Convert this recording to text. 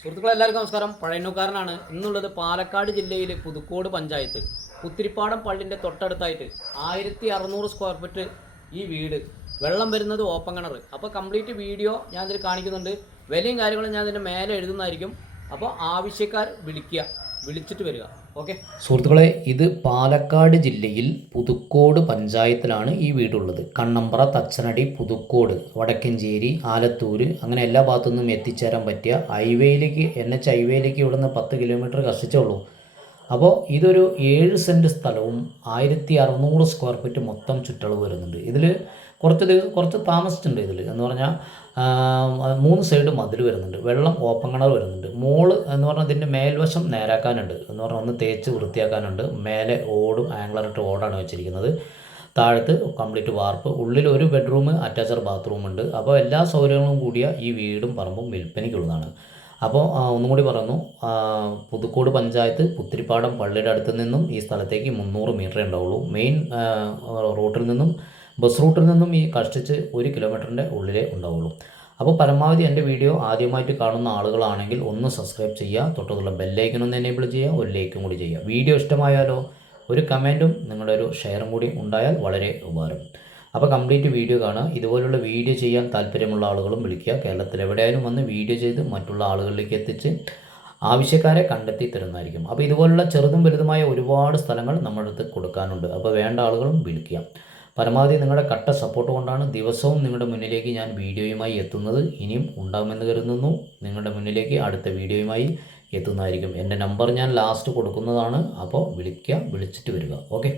സുഹൃത്തുക്കളെ എല്ലാവർക്കും നമസ്കാരം. പഴയന്നൂക്കാരനാണ്. ഇന്നുള്ളത് പാലക്കാട് ജില്ലയിലെ പുതുക്കോട് പഞ്ചായത്ത് പുത്തിരിപ്പാടം പള്ളിൻ്റെ തൊട്ടടുത്തായിട്ട് 1600 സ്ക്വയർ ഫീറ്റ് ഈ വീട്. വെള്ളം വരുന്നത് ഓപ്പൺ കിണർ. അപ്പോൾ കംപ്ലീറ്റ് വീഡിയോ ഞാൻ ഇതിൽ കാണിക്കുന്നുണ്ട്. വിലയും കാര്യങ്ങളും ഞാൻ ഇതിൻ്റെ മേലെ എഴുതുന്നതായിരിക്കും. അപ്പോൾ ആവശ്യക്കാർ വിളിച്ചിട്ട് വരിക. ഓക്കെ സുഹൃത്തുക്കളെ, ഇത് പാലക്കാട് ജില്ലയിൽ പുതുക്കോട് പഞ്ചായത്തിലാണ് ഈ വീടുള്ളത്. കണ്ണമ്പ്ര, തച്ചനടി, പുതുക്കോട്, വടക്കഞ്ചേരി, ആലത്തൂർ അങ്ങനെ എല്ലാ ഭാഗത്തു നിന്നും എത്തിച്ചേരാൻ പറ്റിയ ഹൈവേയിലേക്ക് NH ഹൈവേയിലേക്ക് ഇവിടുന്ന് 10 കിലോമീറ്റർ കഷ്ടിച്ചുള്ളൂ. അപ്പോൾ ഇതൊരു 7 സെൻറ്റ് സ്ഥലവും 1600 സ്ക്വയർ ഫീറ്റ് മൊത്തം ചുറ്റളവ് വരുന്നുണ്ട്. ഇതിൽ കുറച്ച് താമസിച്ചിട്ടുണ്ട്. ഇതിൽ എന്ന് പറഞ്ഞാൽ 3 സൈഡ് മതിൽ വരുന്നുണ്ട്. വെള്ളം ഓപ്പൺ കിണർ വരുന്നുണ്ട്. മോള് എന്ന് പറഞ്ഞാൽ ഇതിൻ്റെ മേൽവശം നേരാക്കാനുണ്ട്. എന്ന് പറഞ്ഞാൽ ഒന്ന് തേച്ച് വൃത്തിയാക്കാനുണ്ട്. മേലെ ആംഗ്ലറിട്ട് ഓടാണ് വെച്ചിരിക്കുന്നത്. താഴത്ത് കംപ്ലീറ്റ് വാർപ്പ്. ഉള്ളിൽ ഒരു ബെഡ്റൂം, അറ്റാച്ചഡ് ബാത്റൂം ഉണ്ട്. അപ്പോൾ എല്ലാ സൗകര്യങ്ങളും കൂടിയ ഈ വീടും പറമ്പും വിൽപ്പനയ്ക്കുള്ളതാണ്. അപ്പോൾ ഒന്നും കൂടി പറയുന്നു, പുതുക്കോട് പഞ്ചായത്ത് പുത്തിരിപ്പാടം പള്ളിയുടെ അടുത്ത് നിന്നും ഈ സ്ഥലത്തേക്ക് 300 മീറ്ററേ ഉണ്ടാവുള്ളൂ. മെയിൻ റൂട്ടിൽ നിന്നും ബസ് റൂട്ടിൽ നിന്നും ഈ കഷ്ടിച്ച് 1 കിലോമീറ്ററിൻ്റെ ഉള്ളിലേ ഉണ്ടാവുള്ളൂ. അപ്പോൾ പരമാവധി എൻ്റെ വീഡിയോ ആദ്യമായിട്ട് കാണുന്ന ആളുകളാണെങ്കിൽ ഒന്ന് സബ്സ്ക്രൈബ് ചെയ്യുക, തൊട്ടടുത്തുള്ള ബെല്ലൈക്കൻ ഒന്ന് എനേബിൾ ചെയ്യുക, ഒരു ലൈക്കും കൂടി ചെയ്യുക. വീഡിയോ ഇഷ്ടമായാലോ ഒരു കമൻറ്റും നിങ്ങളുടെ ഒരു ഷെയറും കൂടി ഉണ്ടായാൽ വളരെ ഉപകാരം. അപ്പോൾ കംപ്ലീറ്റ് വീഡിയോ കാണുക. ഇതുപോലുള്ള വീഡിയോ ചെയ്യാൻ താല്പര്യമുള്ള ആളുകളും വിളിക്കുക. കേരളത്തിൽ എവിടെയായാലും വന്ന് വീഡിയോ ചെയ്ത് മറ്റുള്ള ആളുകളിലേക്ക് എത്തിച്ച് ആവശ്യക്കാരെ കണ്ടെത്തി തരുന്നതായിരിക്കും. അപ്പോൾ ഇതുപോലുള്ള ചെറുതും വലുതുമായ ഒരുപാട് സ്ഥലങ്ങൾ നമ്മുടെ അടുത്ത് കൊടുക്കാനുണ്ട്. അപ്പോൾ വേണ്ട ആളുകളും വിളിക്കുക. പരമാവധി നിങ്ങളുടെ കട്ട സപ്പോർട്ട് കൊണ്ടാണ് ദിവസവും നിങ്ങളുടെ മുന്നിലേക്ക് ഞാൻ വീഡിയോയുമായി എത്തുന്നത്. ഇനിയും ഉണ്ടാകുമെന്ന് കരുതുന്നു. നിങ്ങളുടെ മുന്നിലേക്ക് അടുത്ത വീഡിയോയുമായി എത്തുന്നതായിരിക്കും. എൻ്റെ നമ്പർ ഞാൻ ലാസ്റ്റ് കൊടുക്കുന്നതാണ്. അപ്പോൾ വിളിച്ചിട്ട് വരിക. ഓക്കെ.